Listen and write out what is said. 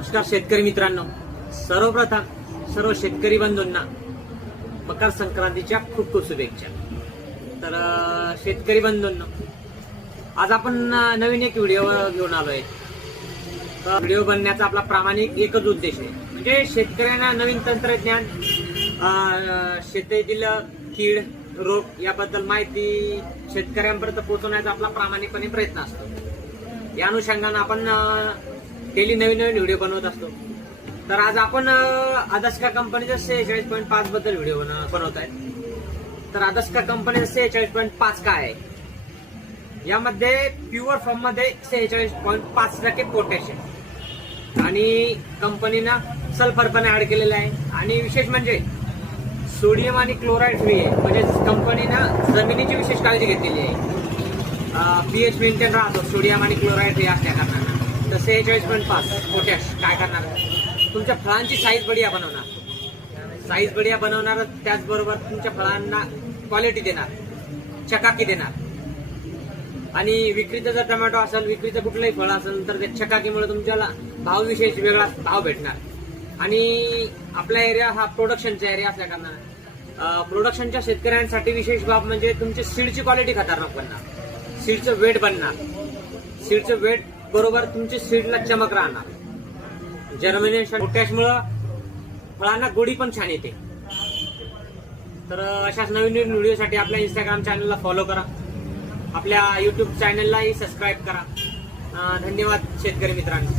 नमस्कार शेतकरी मित्रांनो, सर्वप्रथम सर्व शेतकरी बंधूंना मकर संक्रांतीच्या खूप खूप शुभेच्छा। तर शेतकरी बंधूंनो, आज आपण नवीन एक व्हिडिओ घेऊन आलोय। व्हिडिओ बनण्याचा आपला प्रामाणिक एकच उद्देश आहे, म्हणजे शेतकऱ्यांना नवीन तंत्रज्ञान, शेतीतील कीड रोग याबद्दल माहिती शेतकऱ्यांपर्यंत पोहोचवण्याचा आपला प्रामाणिकपणे प्रयत्न असतो। या अनुषंगाने आपण डेली नवीन व्हिडिओ बनवत असतो। तर आज आपण आदर्शका कंपनीचा 46.5 बद्दल व्हिडिओ बनवत आहे। तर आदर्शका कंपनीचा 46.5 काय आहे, यामध्ये प्युअर फॉर्म मध्ये 46.5% पोटॅशियम आणि कंपनीनं सल्फर पण ऍड केलेला आहे। आणि विशेष म्हणजे सोडियम आणि क्लोराईड फ्री आहे, म्हणजे कंपनीनं जमिनीची विशेष काळजी घेतलेली आहे। पीएच मेंटेन राहतो सोडियम आणि क्लोराईड फ्री असल्या कारणानं। तर 46.5 पोटॅश काय करणार, तुमच्या फळांची साईज बढिया बनवणार, त्याचबरोबर तुमच्या फळांना क्वालिटी देणार, चकाकी देणार। आणि विक्रीचं जर टोमॅटो असेल, विक्रीचं कुठलंही फळ असेल, तर त्या चकाकीमुळे तुमच्याला भाव विशेष वेगळा भाव भेटणार। आणि आपला एरिया हा प्रोडक्शनचा एरिया असल्या कारणानं प्रोडक्शनच्या शेतकऱ्यांसाठी विशेष बाब म्हणजे तुमची सीडची क्वालिटी खतरनाक बनणार, सीडचं वेट बनणार, सीडचं वेट बरोबर तुमची सीडला चमक राहणार। जर्मिनेशन पोटॅशमुळं फळांना गोडी पण छान येते। तर अशाच नवीन नवीन व्हिडिओसाठी आपल्या इंस्टाग्राम चॅनलला फॉलो करा, आपल्या युट्यूब चॅनललाही सबस्क्राईब करा। धन्यवाद शेतकरी मित्रांनो।